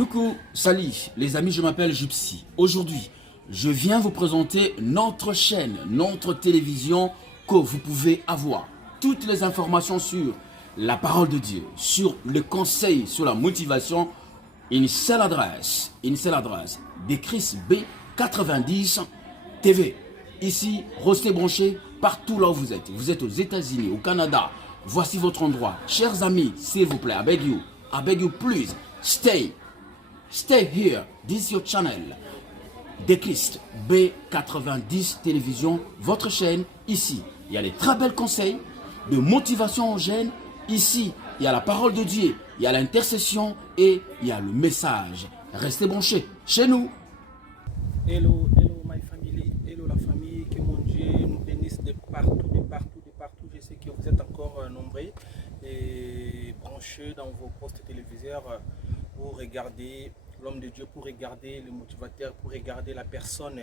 Coucou, salut les amis, je m'appelle Gypsy. Aujourd'hui, je viens vous présenter notre chaîne, notre télévision que vous pouvez avoir. Toutes les informations sur la parole de Dieu, sur le conseil, sur la motivation, une seule adresse, Décris B90 TV. Ici, restez branchés partout là où vous êtes. Vous êtes aux États-Unis, au Canada. Voici votre endroit. Chers amis, s'il vous plaît, I beg you, please, stay here. This is your channel. Décris B90 Télévision, votre chaîne. Ici, il y a des très belles conseils de motivation aux jeunes. Ici, il y a la parole de Dieu, il y a l'intercession et il y a le message. Restez branchés chez nous. Hello, my family, hello la famille, que mon Dieu nous bénisse de partout. Je sais que vous êtes encore nombreux et branchés dans vos postes téléviseurs pour regarder l'homme de Dieu, pour regarder le motivateur, pour regarder la personne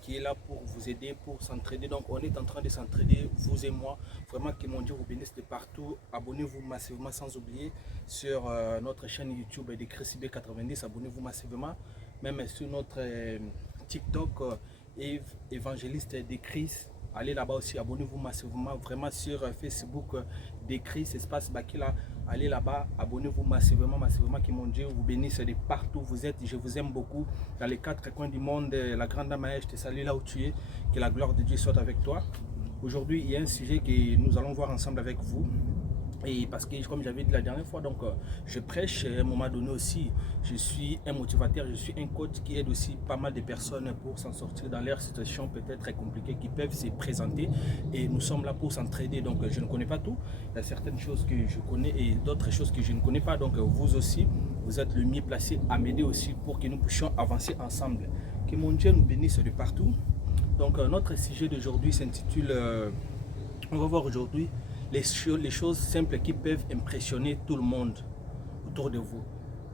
qui est là pour vous aider, pour s'entraider. Donc on est en train de s'entraider, vous et moi. Vraiment que mon Dieu vous bénisse de partout. Abonnez-vous massivement sans oublier sur notre chaîne YouTube Décris B90. Abonnez-vous massivement. Même sur notre TikTok évangéliste Décris. Allez là-bas aussi, abonnez-vous massivement. Vraiment sur Facebook Décris, espace Bakila. Allez là-bas, abonnez-vous massivement, que mon Dieu vous bénisse de partout où vous êtes. Je vous aime beaucoup. Dans les quatre coins du monde, la grande dame, je te salue là où tu es. Que la gloire de Dieu soit avec toi. Aujourd'hui, il y a un sujet que nous allons voir ensemble avec vous. Et parce que, comme j'avais dit la dernière fois, donc je prêche à un moment donné aussi. Je suis un motivateur, je suis un coach qui aide aussi pas mal de personnes pour s'en sortir dans leurs situations peut-être très compliquées qui peuvent se présenter. Et nous sommes là pour s'entraider. Donc je ne connais pas tout. Il y a certaines choses que je connais et d'autres choses que je ne connais pas. Donc vous aussi, vous êtes le mieux placé à m'aider aussi pour que nous puissions avancer ensemble. Que mon Dieu nous bénisse de partout. Donc notre sujet d'aujourd'hui s'intitule, on va voir aujourd'hui, les choses simples qui peuvent impressionner tout le monde autour de vous.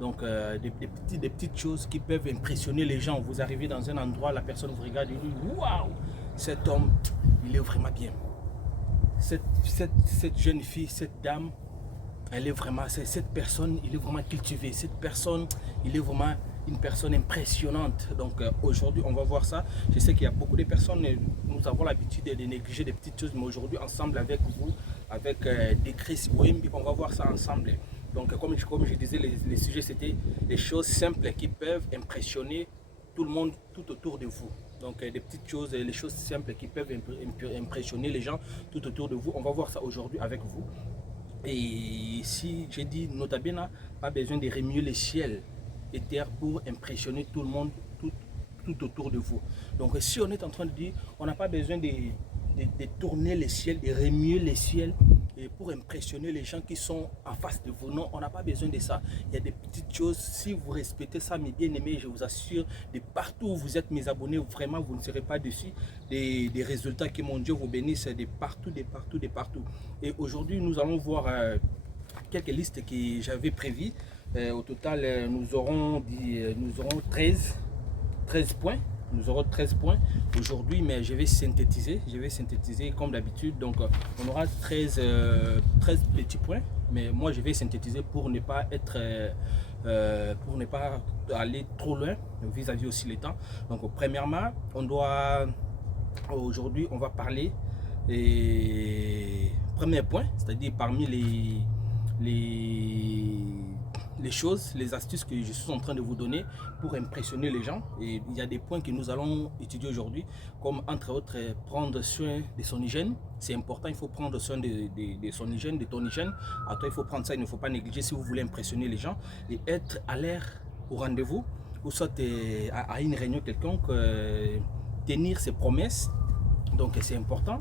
Donc des petites choses qui peuvent impressionner les gens. Vous arrivez dans un endroit, la personne vous regarde et dit waouh, cet homme, il est vraiment bien. Cette jeune fille, cette dame, elle est vraiment, cette personne, il est vraiment cultivé. Cette personne, il est vraiment une personne impressionnante. Donc aujourd'hui on va voir ça. Je sais qu'il y a beaucoup de personnes, nous avons l'habitude de négliger des petites choses, mais aujourd'hui ensemble avec vous, avec Décris Wimbi, on va voir ça ensemble. Donc comme je disais, les sujets c'était des choses simples qui peuvent impressionner tout le monde tout autour de vous. Donc des petites choses, les choses simples qui peuvent impressionner les gens tout autour de vous. On va voir ça aujourd'hui avec vous. Et si j'ai dit nota bene, pas besoin de remuer les ciels et terre pour impressionner tout le monde tout autour de vous. Donc si on est en train de dire, on n'a pas besoin de tourner les ciels, de remuer les ciels et pour impressionner les gens qui sont en face de vous. Non, on n'a pas besoin de ça. Il y a des petites choses, si vous respectez ça, mes bien-aimés, je vous assure, de partout où vous êtes mes abonnés, vraiment vous ne serez pas dessus. Des résultats que mon Dieu vous bénisse de partout. Et aujourd'hui, nous allons voir quelques listes que j'avais prévues. Au total, nous aurons 13 points. Nous aurons 13 points aujourd'hui, mais je vais synthétiser comme d'habitude. Donc, on aura 13 petits points, mais moi, je vais synthétiser pour ne pas être, pour ne pas aller trop loin vis-à-vis aussi le temps. Donc, premièrement, aujourd'hui, on va parler premier point, c'est-à-dire parmi les choses, les astuces que je suis en train de vous donner pour impressionner les gens. Et il y a des points que nous allons étudier aujourd'hui, comme entre autres prendre soin de son hygiène. C'est important, il faut prendre soin de son hygiène, de ton hygiène. À toi, il faut prendre ça, il ne faut pas négliger si vous voulez impressionner les gens. Et être à l'air au rendez-vous, ou soit à une réunion quelconque, tenir ses promesses. Donc c'est important.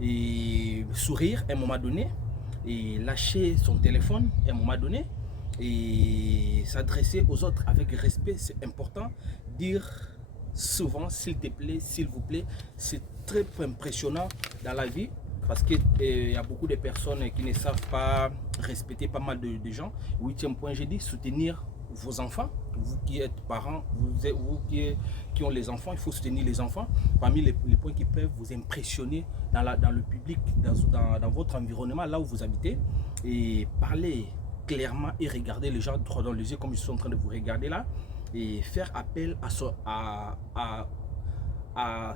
Et sourire à un moment donné, et lâcher son téléphone à un moment donné, et s'adresser aux autres avec respect, c'est important. Dire souvent s'il te plaît, s'il vous plaît, c'est très impressionnant dans la vie parce qu'il y a beaucoup de personnes qui ne savent pas respecter pas mal de gens. Huitième point, j'ai dit soutenir vos enfants. Vous qui êtes parents, vous qui ont les enfants, il faut soutenir les enfants. Parmi les points qui peuvent vous impressionner dans le public, dans votre environnement, là où vous habitez, et parler clairement et regarder les gens droit dans les yeux comme je suis en train de vous regarder là et faire appel à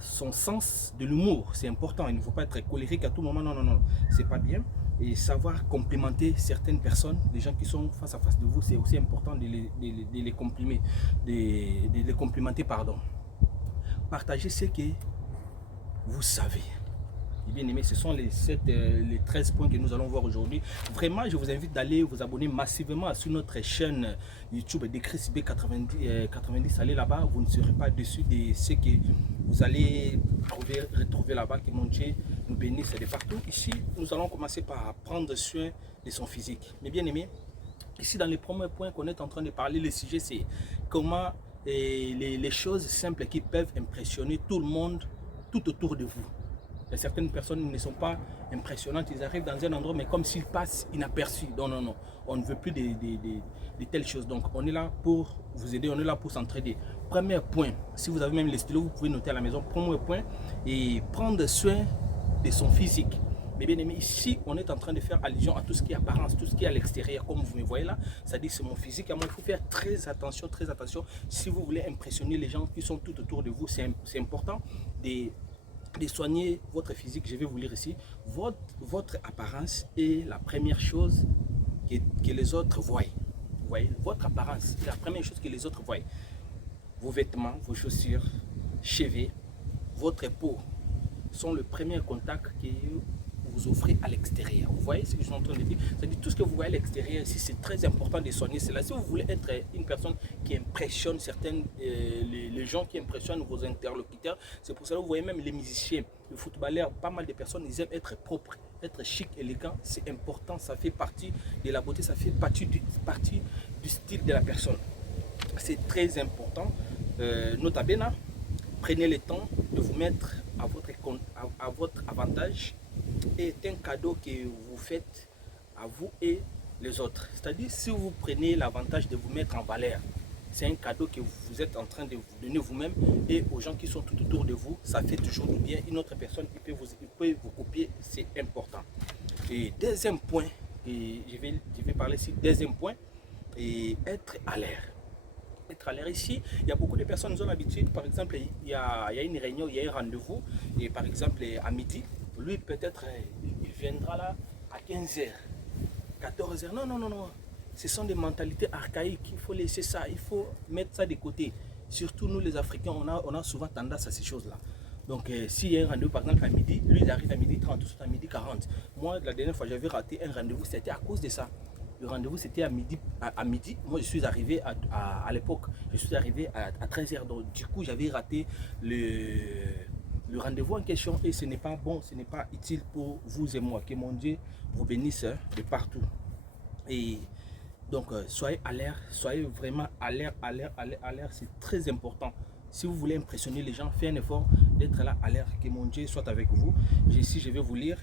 son sens de l'humour. C'est important, il ne faut pas être colérique à tout moment, non, non, non, c'est pas bien. Et savoir complimenter certaines personnes, les gens qui sont face à face de vous, c'est aussi important de les complimer, de les complimenter, pardon. Partagez ce que vous savez. Et bien aimé, ce sont les 13 points que nous allons voir aujourd'hui. Vraiment, je vous invite d'aller vous abonner massivement sur notre chaîne YouTube de Chris B90. Allez là-bas, vous ne serez pas déçus de ce que vous allez retrouver là-bas. Que mon Dieu nous bénisse de partout. Ici, nous allons commencer par prendre soin de son physique. Mais bien aimé, ici dans les premiers points qu'on est en train de parler, le sujet c'est comment les choses simples qui peuvent impressionner tout le monde tout autour de vous. Et certaines personnes ne sont pas impressionnantes, ils arrivent dans un endroit, mais comme s'ils passent inaperçus. Non, non, non, on ne veut plus de telles choses. Donc, on est là pour vous aider, on est là pour s'entraider. Premier point, si vous avez même les stylos, vous pouvez noter à la maison. Premier point, et prendre soin de son physique. Mais bien aimé, ici, on est en train de faire allusion à tout ce qui est apparence, tout ce qui est à l'extérieur, comme vous me voyez là. C'est-à-dire c'est mon physique. À moi, il faut faire très attention, très attention. Si vous voulez impressionner les gens qui sont tout autour de vous, c'est important de soigner votre physique. Je vais vous lire ici. Votre apparence est la première chose que les autres voient. Vous voyez, votre apparence est la première chose que les autres voient. Vos vêtements, vos chaussures, cheveux, votre peau sont le premier contact que vous offrez à l'extérieur. Vous voyez ce que je suis en train de dire? C'est-à-dire tout ce que vous voyez à l'extérieur ici, c'est très important de soigner cela. Si vous voulez être une personne qui impressionne les gens qui impressionnent vos interlocuteurs, c'est pour ça que vous voyez même les musiciens, les footballeurs, pas mal de personnes, ils aiment être propres, être chic, élégant. C'est important, ça fait partie de la beauté, ça fait partie du style de la personne. C'est très important. Nota bene, prenez le temps de vous mettre à votre avantage, est un cadeau que vous faites à vous et les autres. C'est-à-dire, si vous prenez l'avantage de vous mettre en valeur, c'est un cadeau que vous êtes en train de vous donner vous-même et aux gens qui sont tout autour de vous. Ça fait toujours du bien. Une autre personne il peut vous copier, c'est important. Et deuxième point, et je vais parler ici, deuxième point, et être à l'air. Être à l'air ici, il y a beaucoup de personnes qui ont l'habitude, par exemple, il y a une réunion, il y a un rendez-vous, et par exemple à midi, lui peut-être il viendra là à 15h, 14h. Non, non, non, non. Ce sont des mentalités archaïques, il faut laisser ça, il faut mettre ça de côté. Surtout nous les Africains, on a souvent tendance à ces choses-là. Donc s'il y a un rendez-vous par exemple à midi, lui il arrive à midi 30, tout à midi 40. Moi la dernière fois j'avais raté un rendez-vous, c'était à cause de ça. Le rendez-vous c'était à midi. Moi je suis arrivé à l'époque, je suis arrivé à 13h. Donc du coup j'avais raté le rendez-vous en question et ce n'est pas bon, ce n'est pas utile pour vous et moi. Que mon Dieu vous bénisse de partout. Et donc soyez à l'air, soyez vraiment à l'air, c'est très important. Si vous voulez impressionner les gens, faites un effort d'être là à l'air, que mon Dieu soit avec vous. Ici je vais vous lire.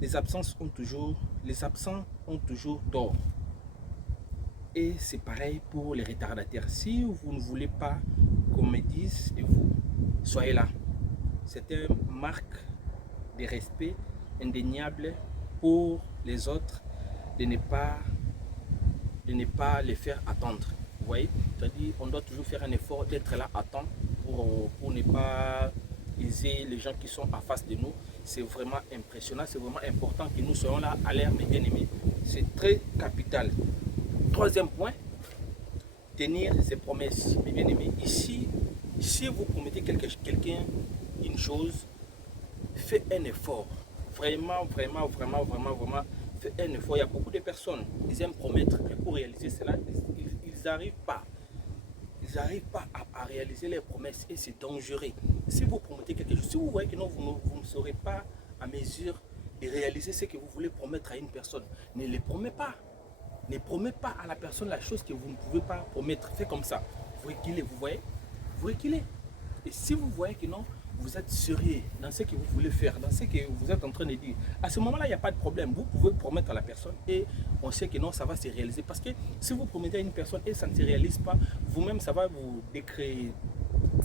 Les absents ont toujours tort. Et c'est pareil pour les retardataires. Si vous ne voulez pas qu'on me dise de vous, soyez là. C'est une marque de respect indéniable pour les autres de ne pas les faire attendre. Vous voyez, c'est-à-dire on doit toujours faire un effort d'être là à temps pour ne pas aiser les gens qui sont en face de nous. C'est vraiment impressionnant, c'est vraiment important que nous soyons là à l'air, mes bien-aimés. C'est très capital. Troisième point, tenir ses promesses, mes bien-aimés. Ici, si vous promettez quelqu'un une chose, faites un effort. Vraiment, faites un effort. Il y a beaucoup de personnes qui aiment promettre, mais pour réaliser cela, ils n'arrivent pas. Ils n'arrivent pas à réaliser leurs promesses et c'est dangereux. Si vous promettez quelque chose, si vous voyez que non, vous ne serez pas à mesure de réaliser ce que vous voulez promettre à une personne, ne le promettez pas. Ne promettez pas à la personne la chose que vous ne pouvez pas promettre. Faites comme ça. Vous reculez, vous voyez? Vous reculez. Et si vous voyez que non, vous êtes sérieux dans ce que vous voulez faire, dans ce que vous êtes en train de dire, à ce moment-là, il n'y a pas de problème. Vous pouvez promettre à la personne et on sait que non, ça va se réaliser. Parce que si vous promettez à une personne et ça ne se réalise pas, vous-même, ça va vous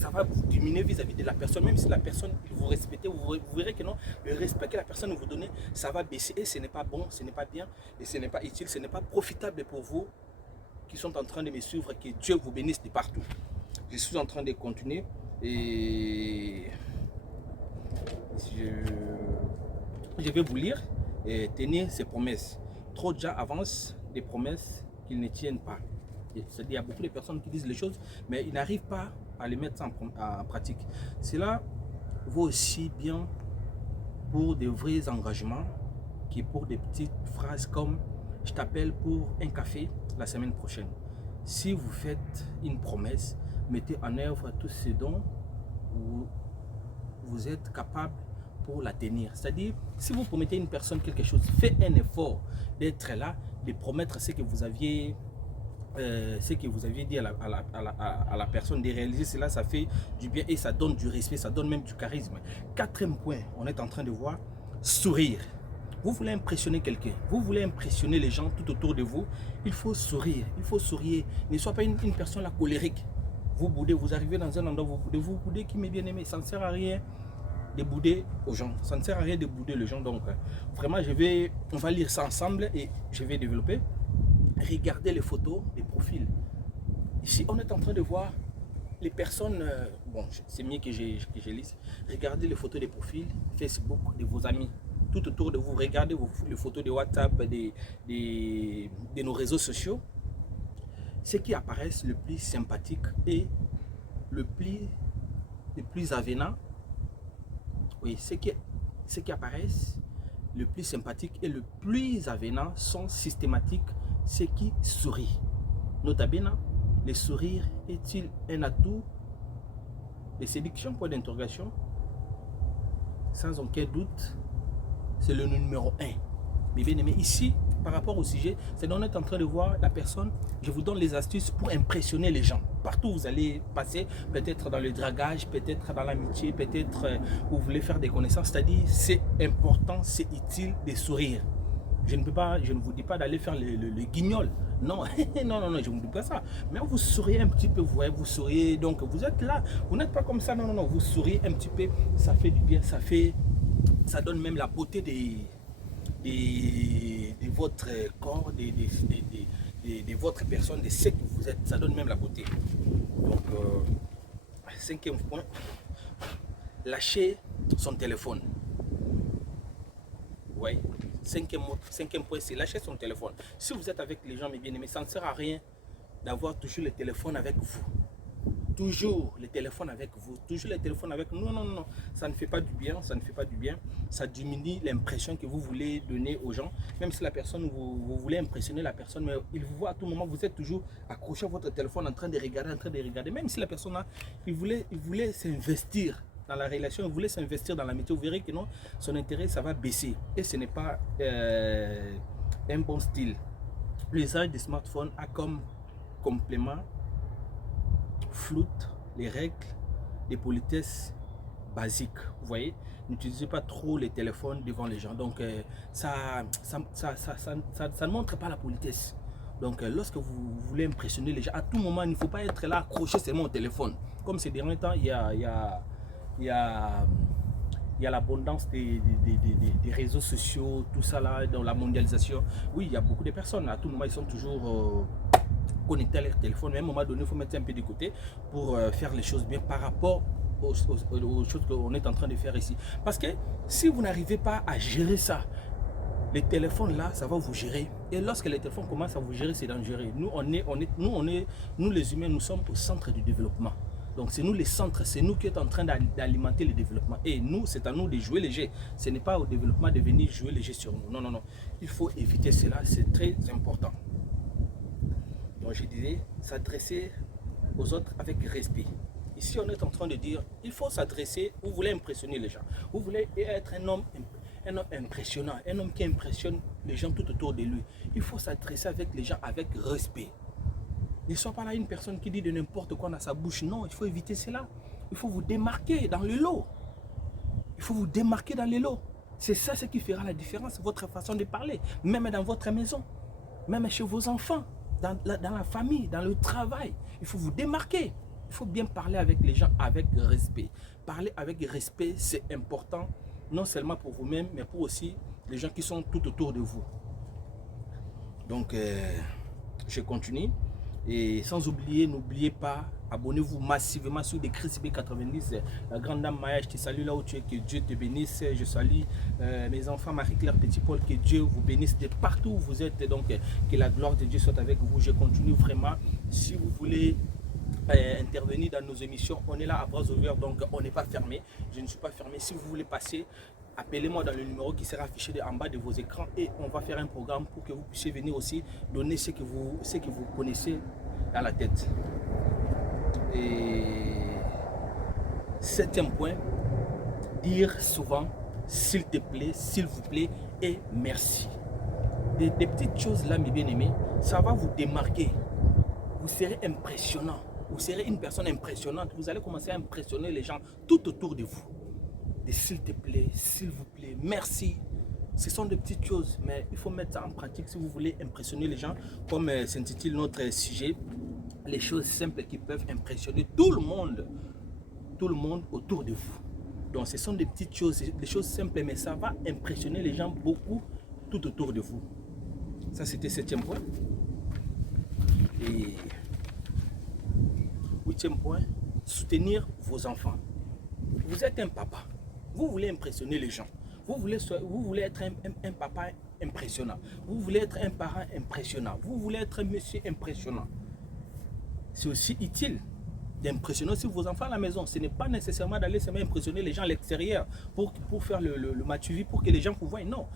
ça va vous diminuer vis-à-vis de la personne. Même si la personne, vous respectez, vous verrez que non, le respect que la personne vous donne, ça va baisser. Et ce n'est pas bon, ce n'est pas bien, et ce n'est pas utile, ce n'est pas profitable pour vous qui sont en train de me suivre. Que Dieu vous bénisse de partout. Je suis en train de continuer et je vais vous lire et tenir ces promesses. Trop de gens avancent des promesses qu'ils ne tiennent pas. C'est-à-dire qu'il y a beaucoup de personnes qui disent les choses, mais ils n'arrivent pas à les mettre en pratique. Cela vaut aussi bien pour de vrais engagements que pour des petites phrases comme « je t'appelle pour un café la semaine prochaine ». Si vous faites une promesse, mettez en œuvre tout ce dont vous êtes capable pour la tenir. C'est-à-dire, si vous promettez à une personne quelque chose, faites un effort d'être là, de promettre ce que vous aviez dit à la personne, de réaliser cela, ça fait du bien et ça donne du respect, ça donne même du charisme. Quatrième point, on est en train de voir, sourire. Vous voulez impressionner quelqu'un, vous voulez impressionner les gens tout autour de vous, il faut sourire, il faut sourire. Ne soyez pas une personne là colérique. Vous boudez, vous arrivez dans un endroit, vous boudez qui m'est bien aimé, ça ne sert à rien de bouder aux gens, ça ne sert à rien de bouder les gens. Donc vraiment on va lire ça ensemble et je vais développer. Regardez les photos, les profils. Ici on est en train de voir les personnes, bon c'est mieux que je lise. Regardez les photos des profils Facebook de vos amis tout autour de vous. Regardez les photos de WhatsApp, de nos réseaux sociaux. Ce qui apparaissent le plus sympathique et le plus avenant. Oui, ce qui apparaissent le plus sympathique et le plus avenant sont systématiques ceux qui sourient. Nota bene, le sourire est-il un atout de séduction? Point d'interrogation. Sans aucun doute, c'est le numéro 1. Mais bien aimé, ici, par rapport au sujet, c'est qu'on est en train de voir la personne. Je vous donne les astuces pour impressionner les gens. Partout où vous allez passer, peut-être dans le dragage, peut-être dans l'amitié, peut-être vous voulez faire des connaissances. C'est-à-dire, c'est important, c'est utile de sourire. Je ne vous dis pas d'aller faire le guignol. Non, non, je ne vous dis pas ça. Mais vous souriez un petit peu, vous voyez, vous souriez. Donc, vous êtes là. Vous n'êtes pas comme ça. Non, vous souriez un petit peu. Ça fait du bien. Ça donne même la beauté de votre corps, de votre personne, de ce que vous êtes. Ça donne même la beauté. Donc, cinquième point, lâchez son téléphone. Oui, cinquième point, c'est lâcher son téléphone. Si vous êtes avec les gens, mes bien-aimés, ça ne sert à rien d'avoir toujours le téléphone avec vous. Toujours le téléphone avec vous, toujours le téléphone avec nous. Non, ça ne fait pas du bien, ça diminue l'impression que vous voulez donner aux gens. Même si la personne, vous voulez impressionner la personne, mais il vous voit à tout moment, vous êtes toujours accroché à votre téléphone en train de regarder, Même si la personne là, il voulait s'investir dans la relation, il voulait s'investir dans l'amitié, vous verrez que non, son intérêt, ça va baisser. Et ce n'est pas un bon style. L'usage des smartphones a comme complément floute les règles de politesse basiques. Vous voyez, n'utilisez pas trop les téléphones devant les gens. Donc ça ne montre pas la politesse. Donc lorsque vous voulez impressionner les gens, à tout moment, il ne faut pas être là accroché seulement au téléphone. Comme ces derniers temps, il y a l'abondance des réseaux sociaux, tout ça là, dans la mondialisation. Oui, il y a beaucoup de personnes, à tout moment, ils sont toujours connectés à leur téléphone. Mais à un moment donné, il faut mettre un peu de côté pour faire les choses bien par rapport aux choses qu'on est en train de faire ici. Parce que si vous n'arrivez pas à gérer ça, les téléphones là, ça va vous gérer. Et lorsque les téléphones commencent à vous gérer, c'est dangereux. Nous les humains, nous sommes au centre du développement. Donc c'est nous les centres, c'est nous qui sommes en train d'alimenter le développement. Et nous, c'est à nous de jouer les jeux. Ce n'est pas au développement de venir jouer les jeux sur nous. Non. Il faut éviter cela, c'est très important. Donc je disais, s'adresser aux autres avec respect. Ici, on est en train de dire, il faut s'adresser, vous voulez impressionner les gens. Vous voulez être un homme impressionnant, un homme qui impressionne les gens tout autour de lui. Il faut s'adresser avec les gens avec respect. Ne sois pas là une personne qui dit de n'importe quoi dans sa bouche. Non, il faut éviter cela. Il faut vous démarquer dans le lot. Il faut vous démarquer dans le lot. C'est ça ce qui fera la différence, votre façon de parler. Même dans votre maison, même chez vos enfants, dans la famille, dans le travail. Il faut vous démarquer. Il faut bien parler avec les gens avec respect. Parler avec respect, c'est important, non seulement pour vous-même, mais pour aussi les gens qui sont tout autour de vous. Donc, je continue. Et sans oublier, n'oubliez pas, abonnez-vous massivement sur des Chris B90. La grande dame Maya, je te salue là où tu es, que Dieu te bénisse. Je salue mes enfants Marie-Claire Petit-Paul, que Dieu vous bénisse de partout où vous êtes. Donc, que la gloire de Dieu soit avec vous. Je continue vraiment. Si vous voulez intervenir dans nos émissions, on est là à bras ouverts, donc on n'est pas fermé. Je ne suis pas fermé. Si vous voulez passer, appelez-moi dans le numéro qui sera affiché en bas de vos écrans et on va faire un programme pour que vous puissiez venir aussi donner ce que vous connaissez à la tête. Et 7e point, dire souvent s'il te plaît, s'il vous plaît et merci. Des petites choses là, mes bien-aimés, ça va vous démarquer. Vous serez impressionnant. Vous serez une personne impressionnante. Vous allez commencer à impressionner les gens tout autour de vous. Et s'il te plaît, s'il vous plaît, merci. Ce sont des petites choses, mais il faut mettre ça en pratique si vous voulez impressionner les gens. Comme s'intitule notre sujet, les choses simples qui peuvent impressionner tout le monde autour de vous. Donc ce sont des petites choses, des choses simples, mais ça va impressionner les gens beaucoup tout autour de vous. Ça, c'était 7e point. Et 8e point, soutenir vos enfants. Vous êtes un papa. Vous voulez impressionner les gens. Vous voulez être un papa impressionnant. Vous voulez être un parent impressionnant. Vous voulez être un monsieur impressionnant. C'est aussi utile d'impressionner aussi vos enfants à la maison. Ce n'est pas nécessairement d'aller seulement impressionner les gens à l'extérieur pour faire le match-vie, pour que les gens vous voient. Non.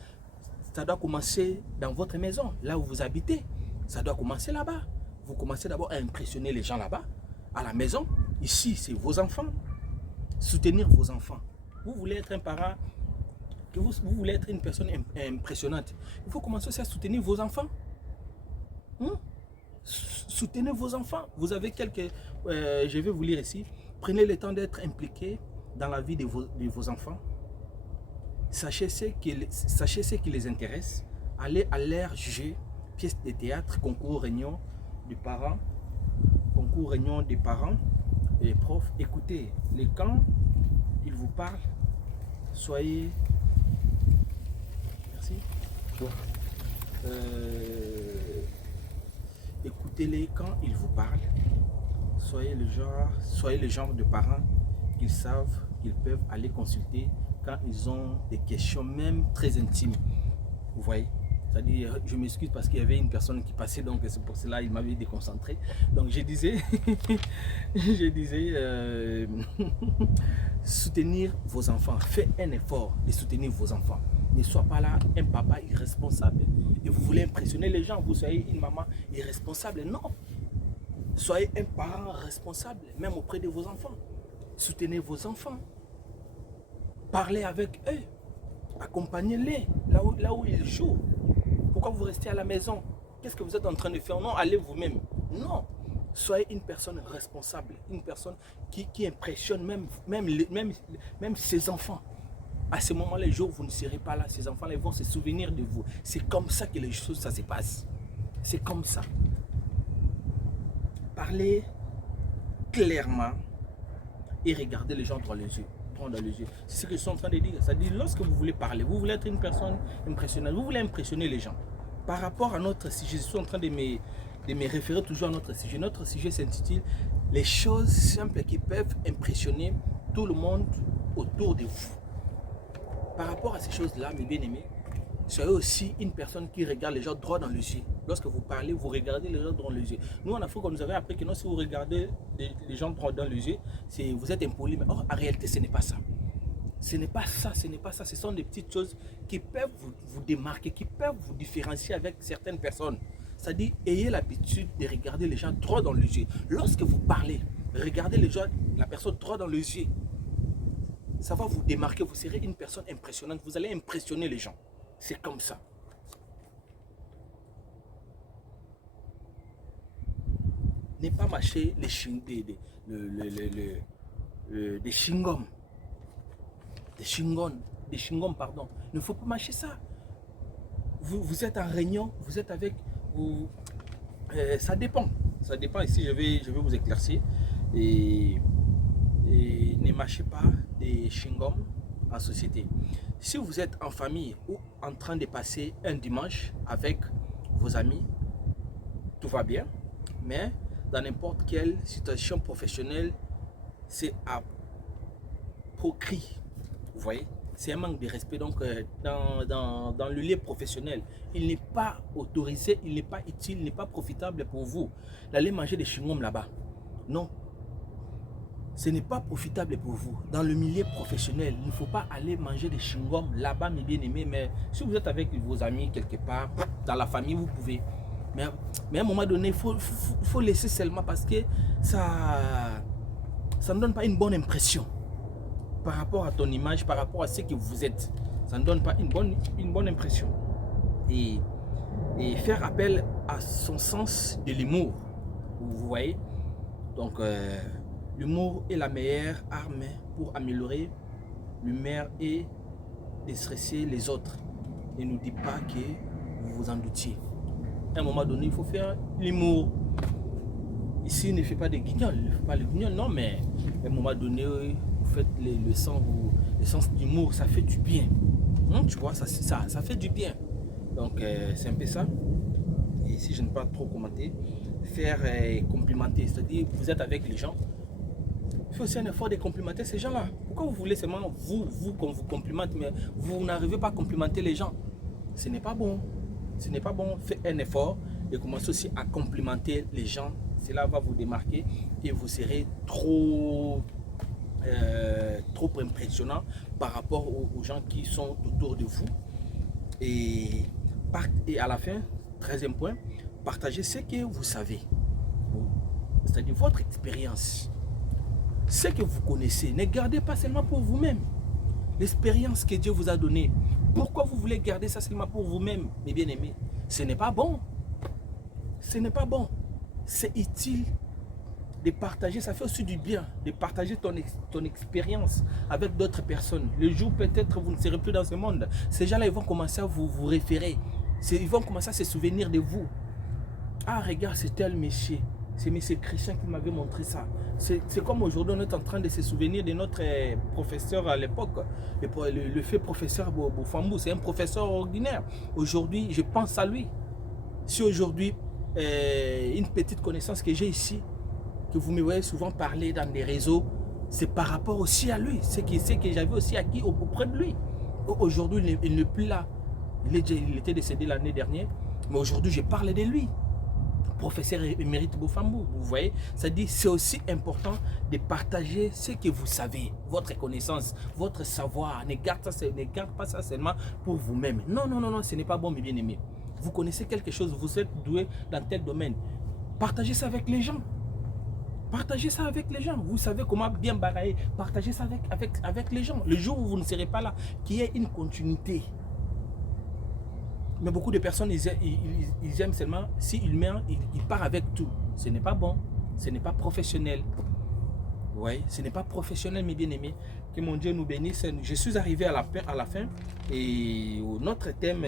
Ça doit commencer dans votre maison, là où vous habitez. Ça doit commencer là-bas. Vous commencez d'abord à impressionner les gens là-bas, à la maison. Ici, c'est vos enfants. Soutenir vos enfants. Vous voulez être un parent, vous voulez être une personne impressionnante. Il faut commencer aussi à soutenir vos enfants. Soutenez vos enfants. Vous avez quelques... je vais vous lire ici. Prenez le temps d'être impliqué dans la vie de vos enfants. Sachez ce qui les intéresse. Allez à l'air jeu, pièces de théâtre, concours, réunion des parents. Concours, réunion des parents et des profs. Écoutez, les camps, ils vous parlent. Soyez... Merci. Écoutez-les quand ils vous parlent. Soyez le genre de parents qu'ils savent qu'ils peuvent aller consulter quand ils ont des questions même très intimes. Vous voyez? C'est-à-dire, je m'excuse parce qu'il y avait une personne qui passait, donc c'est pour cela qu'il m'avait déconcentré. Donc je disais, soutenir vos enfants. Faites un effort de soutenir vos enfants. Ne soyez pas là un papa irresponsable et vous voulez impressionner les gens. Vous soyez une maman irresponsable. Non. Soyez un parent responsable, même auprès de vos enfants. Soutenez vos enfants. Parlez avec eux. Accompagnez-les là où ils jouent. Pourquoi vous restez à la maison? Qu'est-ce que vous êtes en train de faire? Non, allez vous-même. Non. Soyez une personne responsable, une personne qui impressionne même ses enfants. À ce moment, les jours où vous ne serez pas là, ces enfants-là vont se souvenir de vous. C'est comme ça que les choses, ça se passe. C'est comme ça. Parlez clairement et regardez les gens droit les yeux. C'est ce que je suis en train de dire. C'est-à-dire, lorsque vous voulez parler, vous voulez être une personne impressionnante, vous voulez impressionner les gens. Par rapport à notre sujet, je suis en train de me référer toujours à notre sujet. Notre sujet s'intitule « Les choses simples qui peuvent impressionner tout le monde autour de vous ». Par rapport à ces choses-là, mes bien-aimés, soyez aussi une personne qui regarde les gens droit dans les yeux. Lorsque vous parlez, vous regardez les gens droit dans les yeux. Nous, en Afrique, on nous avait appris que non, si vous regardez les gens droit dans les yeux, vous êtes impoli. Mais or, en réalité, ce n'est pas ça. Ce n'est pas ça, ce n'est pas ça. Ce sont des petites choses qui peuvent vous démarquer, qui peuvent vous différencier avec certaines personnes. C'est-à-dire, ayez l'habitude de regarder les gens droit dans les yeux. Lorsque vous parlez, regardez les gens, la personne droit dans les yeux. Ça va vous démarquer, vous serez une personne impressionnante. Vous allez impressionner les gens. C'est comme ça. Ne pas mâcher des chewing-gums. Des chewing-gums, pardon. Il ne faut pas mâcher ça. Vous êtes en réunion, vous êtes avec... ça dépend. Ça dépend. Ici, je vais vous éclaircir. et ne mâchez pas des chewing-gums en société. Si vous êtes en famille ou en train de passer un dimanche avec vos amis, tout va bien, mais dans n'importe quelle situation professionnelle, c'est à procris. Vous voyez, c'est un manque de respect. Donc, dans le lieu professionnel, il n'est pas autorisé, il n'est pas utile, il n'est pas profitable pour vous d'aller manger des chewing-gums là-bas. Non. Ce n'est pas profitable pour vous. Dans le milieu professionnel, il ne faut pas aller manger des chewing-gums là-bas, mes bien-aimés. Mais si vous êtes avec vos amis quelque part, dans la famille, vous pouvez. Mais à un moment donné, il faut laisser seulement parce que ça ne donne pas une bonne impression par rapport à ton image, par rapport à ce que vous êtes. Ça ne donne pas une bonne impression. Et faire appel à son sens de l'humour. Vous voyez? Donc, l'humour est la meilleure arme pour améliorer l'humeur et déstresser les autres. Ne nous dites pas que vous vous en doutiez. À un moment donné, il faut faire l'humour. Ici, ne fait pas de guignol, ne fait pas le guignol, non, mais à un moment donné, vous faites le sens d'humour, ça fait du bien. Tu vois, ça fait du bien. Donc, c'est un peu ça. Et si je ne peux pas trop commenter, faire complimenter, c'est-à-dire vous êtes avec les gens, il faut aussi un effort de complimenter ces gens-là. Pourquoi vous voulez seulement vous qu'on vous complimente, mais vous n'arrivez pas à complimenter les gens? Ce n'est pas bon. Ce n'est pas bon. Faites un effort et commencez aussi à complimenter les gens. Cela va vous démarquer et vous serez trop impressionnant par rapport aux gens qui sont autour de vous. Et à la fin, 13e point, partagez ce que vous savez. C'est-à-dire votre expérience. Ce que vous connaissez, ne gardez pas seulement pour vous-même. L'expérience que Dieu vous a donnée, pourquoi vous voulez garder ça seulement pour vous-même, mes bien-aimés? Ce n'est pas bon. Ce n'est pas bon. C'est utile de partager, ça fait aussi du bien, de partager ton expérience avec d'autres personnes. Le jour peut-être vous ne serez plus dans ce monde, ces gens-là ils vont commencer à vous référer. Ils vont commencer à se souvenir de vous. Ah regarde, c'est tel monsieur. C'est M. Christian qui m'avait montré ça. C'est comme aujourd'hui, on est en train de se souvenir de notre professeur à l'époque, le fait professeur Bofambou. C'est un professeur ordinaire. Aujourd'hui, je pense à lui. Si aujourd'hui, une petite connaissance que j'ai ici, que vous me voyez souvent parler dans des réseaux, c'est par rapport aussi à lui. C'est que j'avais aussi acquis auprès de lui. Aujourd'hui, il n'est plus là. Il était décédé l'année dernière. Mais aujourd'hui, je parle de lui. Professeur émérite Bofambou, vous voyez, ça dit c'est aussi important de partager ce que vous savez, votre connaissance, votre savoir. Ne garde pas ça seulement pour vous-même. Non, non, non, non, ce n'est pas bon, mes bien-aimés. Vous connaissez quelque chose, vous êtes doué dans tel domaine. Partagez ça avec les gens. Partagez ça avec les gens. Vous savez comment bien barailler. Partagez ça avec les gens. Le jour où vous ne serez pas là, qu'il y ait une continuité. Mais beaucoup de personnes, ils aiment seulement, s'il meurt, il part avec tout. Ce n'est pas bon, ce n'est pas professionnel. Oui, ce n'est pas professionnel, mes bien-aimés. Que mon Dieu nous bénisse. Je suis arrivé à la fin et notre thème,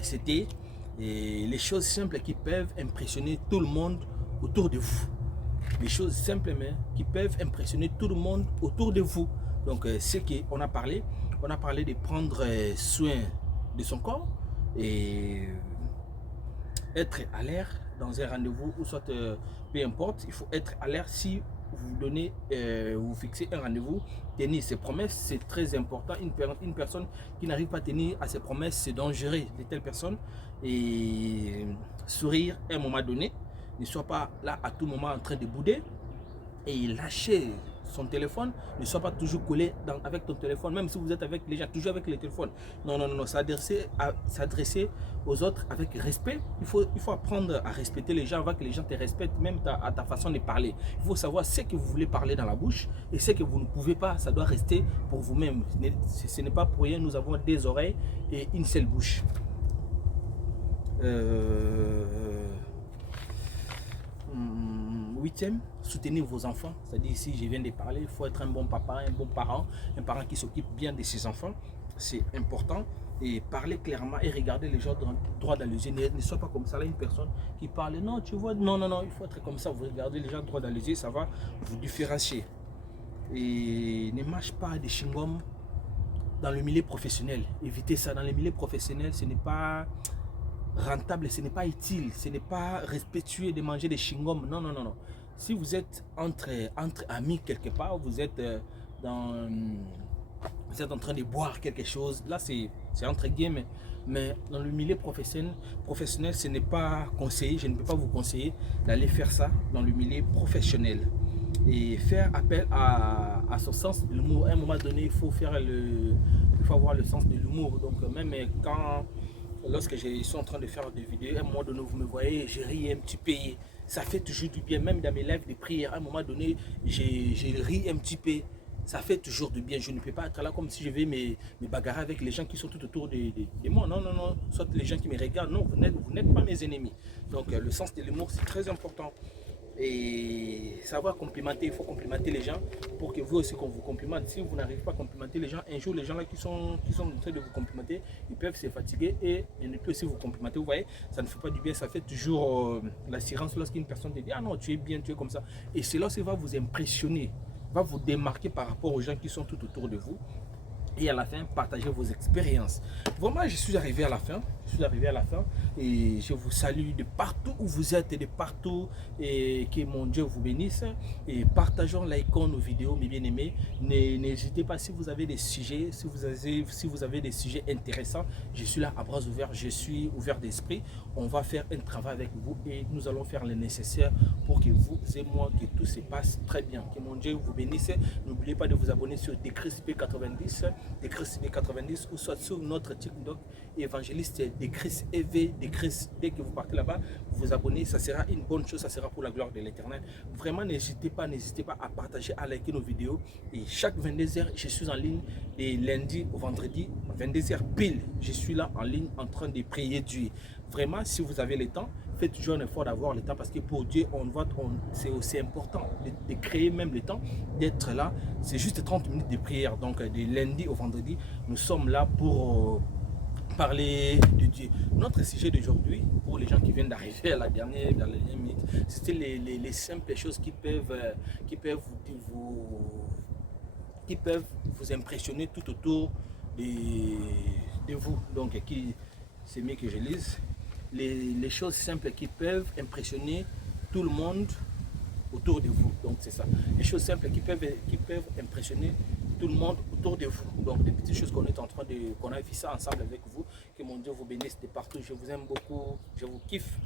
c'était les choses simples qui peuvent impressionner tout le monde autour de vous. Les choses simples qui peuvent impressionner tout le monde autour de vous. Donc, ce qu'on a parlé de prendre soin de son corps et être à l'air dans un rendez-vous ou soit peu importe, il faut être à l'air. Si vous donnez, vous fixez un rendez-vous, tenir ses promesses, c'est très important. Une personne qui n'arrive pas à tenir à ses promesses, c'est dangereux de telle personne. Et sourire à un moment donné, ne soit pas là à tout moment en train de bouder et lâcher son téléphone, ne soit pas toujours collé avec ton téléphone, même si vous êtes avec les gens, toujours avec le téléphone. Non, non, non, non, s'adresser aux autres avec respect. Il faut apprendre à respecter les gens, avant que les gens te respectent, même à ta façon de parler. Il faut savoir ce que vous voulez parler dans la bouche et ce que vous ne pouvez pas, ça doit rester pour vous-même. Ce n'est pas pour rien, nous avons des oreilles et une seule bouche. 8e, soutenez vos enfants. C'est-à-dire ici, je viens de parler, il faut être un bon papa, un bon parent, un parent qui s'occupe bien de ses enfants. C'est important. et parlez clairement et regardez les gens droit dans les yeux. Ne sois pas comme ça, là, une personne qui parle, non, tu vois, non, non, non, il faut être comme ça. Vous regardez les gens droit dans les yeux, ça va vous différencier. Et ne mâche pas des chewing-gums dans le milieu professionnel. Évitez ça. Dans le milieu professionnel, ce n'est pas rentable, ce n'est pas utile, ce n'est pas respectueux de manger des chewing-gums. Non, non, non, non. Si vous êtes entre amis quelque part, vous êtes en train de boire quelque chose, là c'est entre guillemets, mais dans le milieu professionnel, ce n'est pas conseillé, je ne peux pas vous conseiller d'aller faire ça dans le milieu professionnel. Et faire appel à son sens de l'humour. À un moment donné, il faut avoir le sens de l'humour. Donc même lorsque je suis en train de faire des vidéos, à un moment donné, vous me voyez, je ris un petit peu. Ça fait toujours du bien. Même dans mes lives de prière, à un moment donné, je ris un petit peu. Ça fait toujours du bien. Je ne peux pas être là comme si je vais me bagarrer avec les gens qui sont tout autour de moi. Non, non, non. Soit les gens qui me regardent. Non, vous n'êtes pas mes ennemis. Donc le sens de l'humour, c'est très important. Et savoir complimenter, il faut complimenter les gens pour que vous aussi qu'on vous complimente. Si vous n'arrivez pas à complimenter les gens, un jour les gens là qui sont en train de vous complimenter, ils peuvent se fatiguer et ne plus aussi vous complimenter. Vous voyez, ça ne fait pas du bien, ça fait toujours l'assurance lorsqu'une personne te dit ah non tu es bien, tu es comme ça. Et cela va vous impressionner, va vous démarquer par rapport aux gens qui sont tout autour de vous. Et à la fin, partagez vos expériences. Vraiment, je suis arrivé à la fin. Et je vous salue de partout où vous êtes et de partout. Et que mon Dieu vous bénisse. Et partageons, likons nos vidéos, mes bien-aimés. N'hésitez pas si vous avez des sujets, si vous avez des sujets intéressants. Je suis là à bras ouverts, je suis ouvert d'esprit. On va faire un travail avec vous et nous allons faire le nécessaire pour que vous et moi, que tout se passe très bien. Que mon Dieu vous bénisse. N'oubliez pas de vous abonner sur DechrisP90. DechrisP90 ou soit sur notre TikTok évangéliste Dechris EV Dechris. Dès que vous partez là-bas, vous vous abonnez, ça sera une bonne chose, ça sera pour la gloire de l'Éternel. Vraiment, n'hésitez pas à partager, à liker nos vidéos. Et chaque 22h, je suis en ligne des lundis au vendredi, 22h pile. Je suis là en ligne en train de prier Dieu. Vraiment, si vous avez le temps, faites toujours un effort d'avoir le temps parce que pour Dieu, c'est aussi important de créer même le temps, d'être là. C'est juste 30 minutes de prière. Donc, de lundi au vendredi, nous sommes là pour parler de Dieu. Notre sujet d'aujourd'hui, pour les gens qui viennent d'arriver à la dernière minute, c'était les simples choses qui peuvent vous impressionner tout autour de vous. Donc, c'est mieux que je lise. Les choses simples qui peuvent impressionner tout le monde autour de vous. Donc c'est ça. Les choses simples qui peuvent impressionner tout le monde autour de vous. Donc des petites choses qu'on a vu ça ensemble avec vous. Que mon Dieu vous bénisse de partout. Je vous aime beaucoup. Je vous kiffe.